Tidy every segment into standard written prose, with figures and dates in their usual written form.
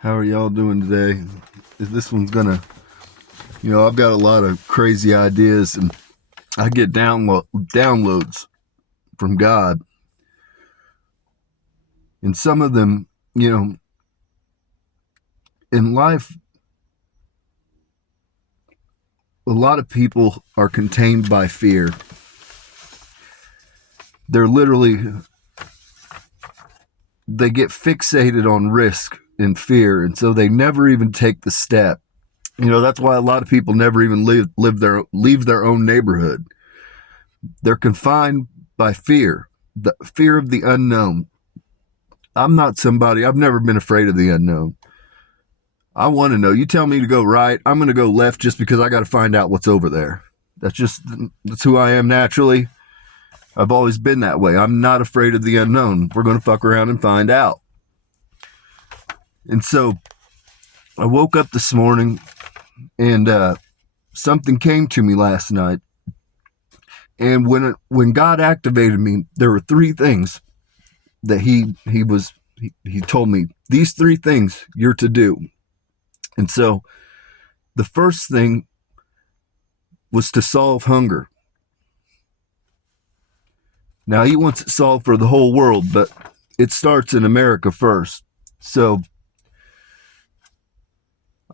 How are y'all doing today? This one's gonna, I've got a lot of crazy ideas and I get downloads from God. And some of them, in life, a lot of people are contained by fear. They get fixated on risk and fear, and so they never even take the step. That's why a lot of people never even leave their own neighborhood. They're confined by fear, the fear of the unknown. I've never been afraid of the unknown. I want to know. You tell me to go right, I'm going to go left just because I got to find out what's over there. That's who I am naturally. I've always been that way. I'm not afraid of the unknown. We're going to fuck around and find out. And so I woke up this morning and something came to me last night. And when God activated me, there were three things that he told me, these three things you're to do. And so the first thing was to solve hunger. Now he wants it solved for the whole world, but it starts in America first. So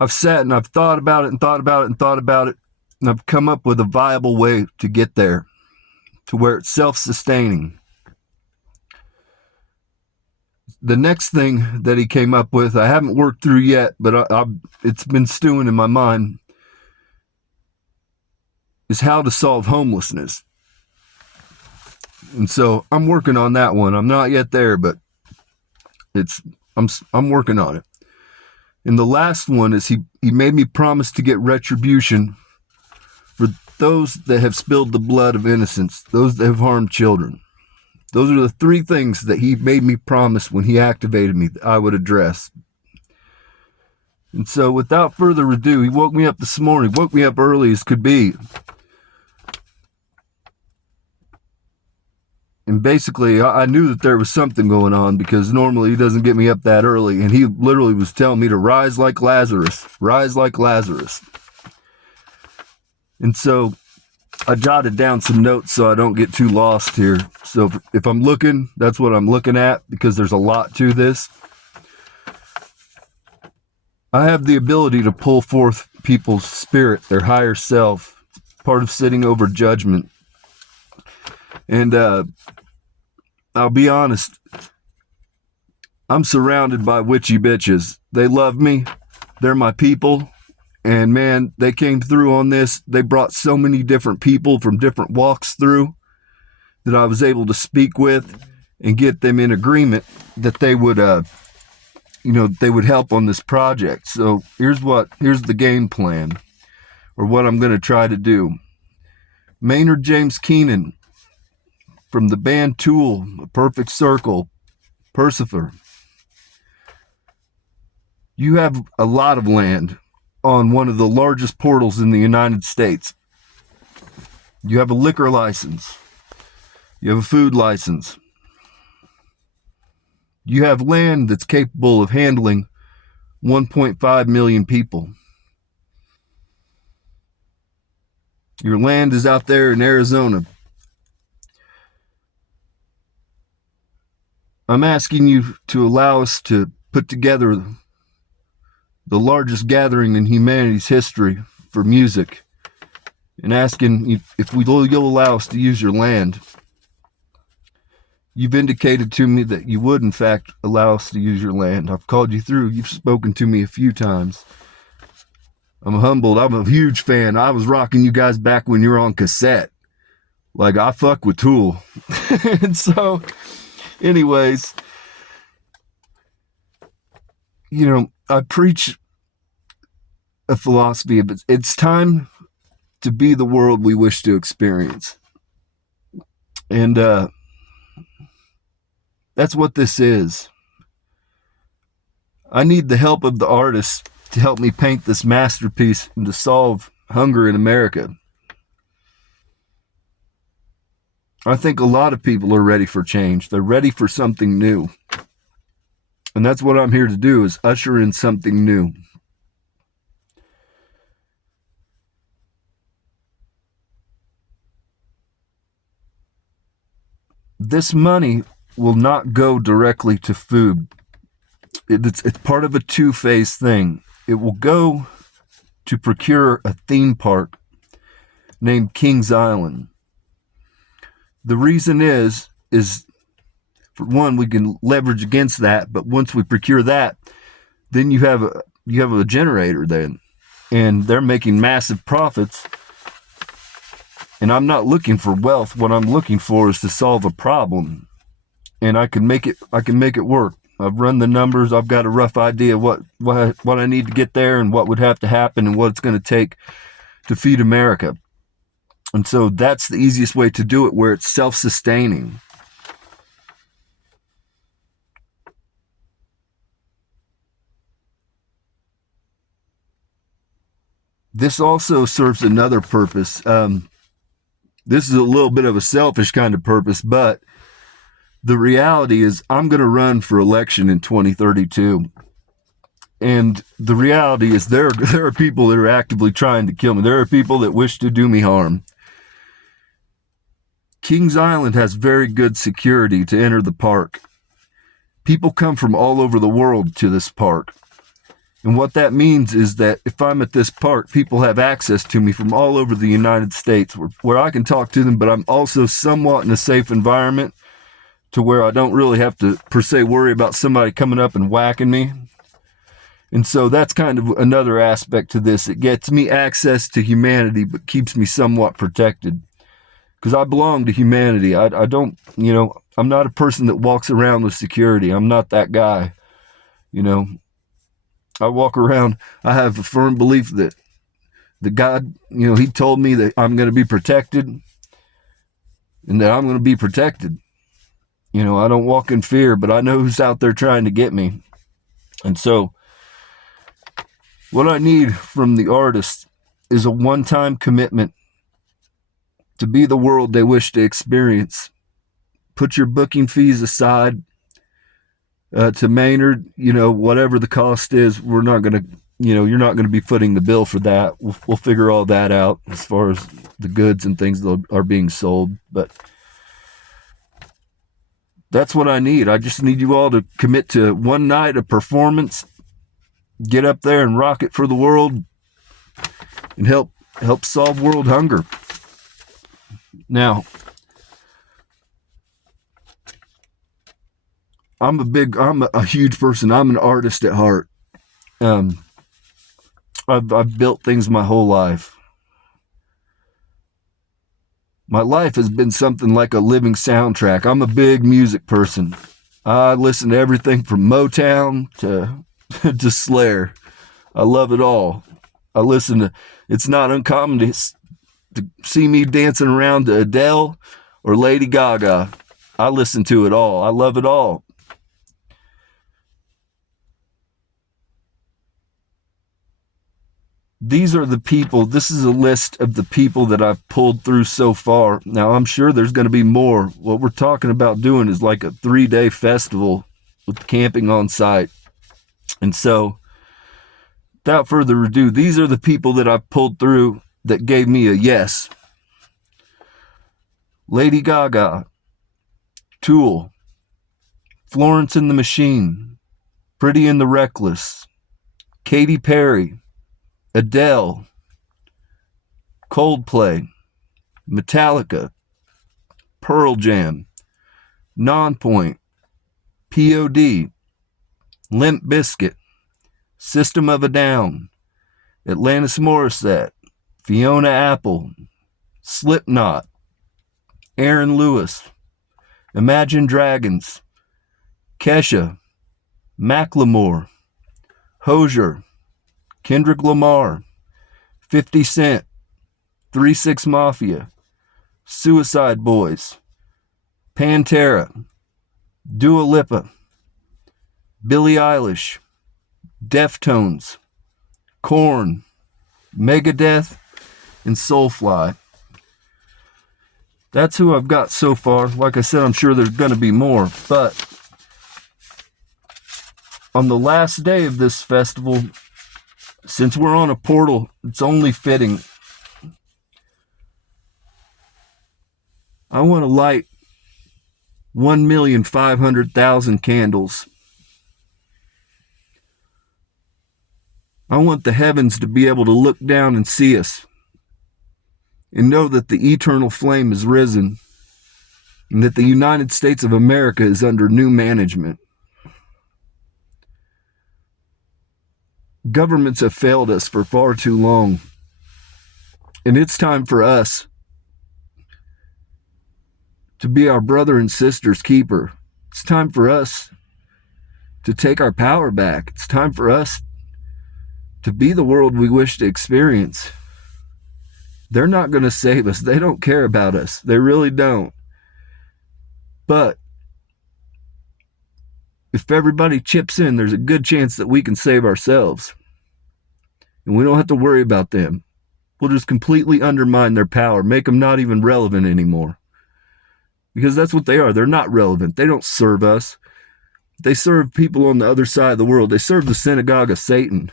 I've sat and I've thought about it and thought about it and thought about it, and I've come up with a viable way to get there, to where it's self-sustaining. The next thing that he came up with, I haven't worked through yet, but it's been stewing in my mind, is how to solve homelessness. And so I'm working on that one. I'm not yet there, but I'm working on it. And the last one is he made me promise to get retribution for those that have spilled the blood of innocents, those that have harmed children. Those are the three things that he made me promise when he activated me that I would address. And so without further ado, he woke me up this morning, woke me up early as could be. And basically, I knew that there was something going on because normally he doesn't get me up that early. And he literally was telling me to rise like Lazarus, rise like Lazarus. And so I jotted down some notes so I don't get too lost here. So if I'm looking, that's what I'm looking at, because there's a lot to this. I have the ability to pull forth people's spirit, their higher self, part of sitting over judgment. And I'll be honest, I'm surrounded by witchy bitches. They love me. They're my people. And man, they came through on this. They brought so many different people from different walks through that I was able to speak with and get them in agreement that they would, they would help on this project. So here's the game plan, or what I'm going to try to do. Maynard James Keenan from the band Tool, A Perfect Circle, Percifer. You have a lot of land on one of the largest portals in the United States. You have a liquor license. You have a food license. You have land that's capable of handling 1.5 million people. Your land is out there in Arizona. I'm asking you to allow us to put together the largest gathering in humanity's history for music, and asking if you'll allow us to use your land. You've indicated to me that you would, in fact, allow us to use your land. I've called you through. You've spoken to me a few times. I'm humbled. I'm a huge fan. I was rocking you guys back when you were on cassette. Like, I fuck with Tool. And so, anyways, I preach a philosophy of it's time to be the world we wish to experience. And that's what this is. I need the help of the artists to help me paint this masterpiece and to solve hunger in America. I think a lot of people are ready for change. They're ready for something new. And that's what I'm here to do, is usher in something new. This money will not go directly to food. It's part of a two-phase thing. It will go to procure a theme park named Kings Island. The reason is for one, we can leverage against that, but once we procure that, then you have a generator then, and they're making massive profits. And I'm not looking for wealth. What I'm looking for is to solve a problem, and I can make it work. I've run the numbers. I've got a rough idea what I need to get there and what would have to happen and what it's going to take to feed America. And so that's the easiest way to do it, where it's self-sustaining. This also serves another purpose. This is a little bit of a selfish kind of purpose, but the reality is I'm going to run for election in 2032. And the reality is there are people that are actively trying to kill me. There are people that wish to do me harm. Kings Island has very good security to enter the park. People come from all over the world to this park. And what that means is that if I'm at this park, people have access to me from all over the United States where I can talk to them, but I'm also somewhat in a safe environment to where I don't really have to, per se, worry about somebody coming up and whacking me. And so that's kind of another aspect to this. It gets me access to humanity, but keeps me somewhat protected. Because I belong to humanity. I don't, I'm not a person that walks around with security. I'm not that guy, I walk around, I have a firm belief that God, he told me that I'm going to be protected and that I'm going to be protected. I don't walk in fear, but I know who's out there trying to get me. And so what I need from the artist is a one-time commitment to be the world they wish to experience. Put your booking fees aside. To Maynard, whatever the cost is, we're not going to, you're not going to be footing the bill for that. We'll figure all that out as far as the goods and things that are being sold. But that's what I need. I just need you all to commit to one night of performance, get up there and rock it for the world, and help solve world hunger. Now, I'm a huge person. I'm an artist at heart. I've built things my whole life. My life has been something like a living soundtrack. I'm a big music person. I listen to everything from Motown to Slayer. I love it all. It's not uncommon to see me dancing around to Adele or Lady Gaga. I listen to it all. I love it all. These are the people, this is a list of the people that I've pulled through so far. Now, I'm sure there's going to be more. What we're talking about doing is like a 3-day festival with camping on site. And so, without further ado, these are the people that I've pulled through that gave me a yes. Lady Gaga, Tool, Florence and the Machine, Pretty and the Reckless, Katy Perry, Adele, Coldplay, Metallica, Pearl Jam, Nonpoint, P.O.D., Limp Bizkit, System of a Down, Alanis Morissette, Fiona Apple, Slipknot, Aaron Lewis, Imagine Dragons, Kesha, Macklemore, Hozier, Kendrick Lamar, 50 Cent, 3 6 Mafia, Suicide Boys, Pantera, Dua Lipa, Billie Eilish, Deftones, Korn, Megadeth, and Soulfly. That's who I've got so far. Like I said, I'm sure there's going to be more, but on the last day of this festival, since we're on a portal, it's only fitting. I want to light 1,500,000 candles. I want the heavens to be able to look down and see us and know that the eternal flame has risen and that the United States of America is under new management. Governments have failed us for far too long, and it's time for us to be our brother and sister's keeper. It's time for us to take our power back. It's time for us to be the world we wish to experience. They're not going to save us. They don't care about us. They really don't. But if everybody chips in, there's a good chance that we can save ourselves. And we don't have to worry about them. We'll just completely undermine their power, make them not even relevant anymore. Because that's what they are. They're not relevant. They don't serve us. They serve people on the other side of the world. They serve the synagogue of Satan.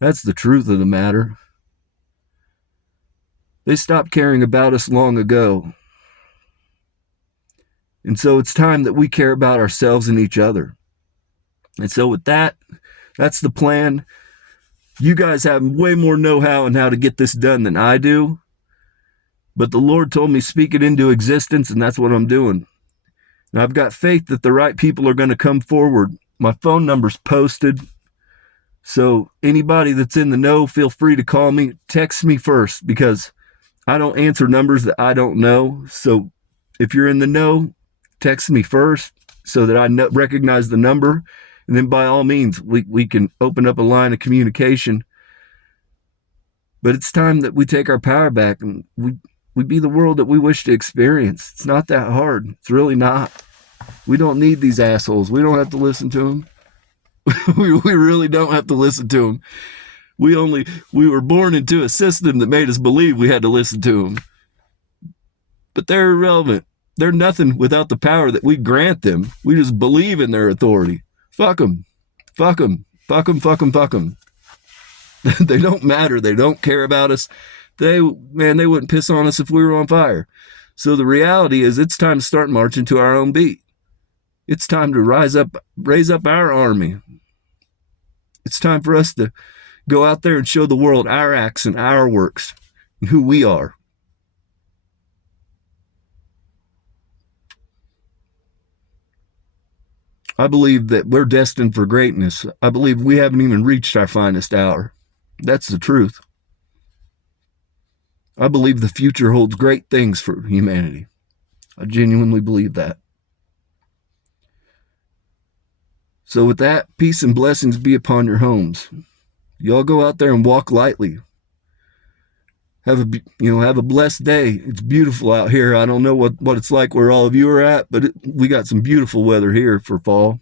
That's the truth of the matter. They stopped caring about us long ago. And so it's time that we care about ourselves and each other. And so with that, that's the plan. You guys have way more know-how on how to get this done than I do. But the Lord told me speak it into existence, and that's what I'm doing. And I've got faith that the right people are going to come forward. My phone number's posted. So anybody that's in the know, feel free to call me. Text me first, because I don't answer numbers that I don't know. So if you're in the know, text me first so that I recognize the number. And then by all means, we can open up a line of communication. But it's time that we take our power back and we be the world that we wish to experience. It's not that hard. It's really not. We don't need these assholes. We don't have to listen to them. we really don't have to listen to them. We were born into a system that made us believe we had to listen to them. But they're irrelevant. They're nothing without the power that we grant them. We just believe in their authority. Fuck them. Fuck them. Fuck them, fuck them, fuck them. They don't matter. They don't care about us. They wouldn't piss on us if we were on fire. So the reality is it's time to start marching to our own beat. It's time to raise up our army. It's time for us to go out there and show the world our acts and our works and who we are. I believe that we're destined for greatness. I believe we haven't even reached our finest hour. That's the truth. I believe the future holds great things for humanity. I genuinely believe that. So with that, peace and blessings be upon your homes. Y'all go out there and walk lightly. Have a blessed day. It's beautiful out here. I don't know what it's like where all of you are at, but we got some beautiful weather here for fall.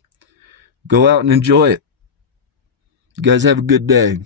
Go out and enjoy it. You guys have a good day.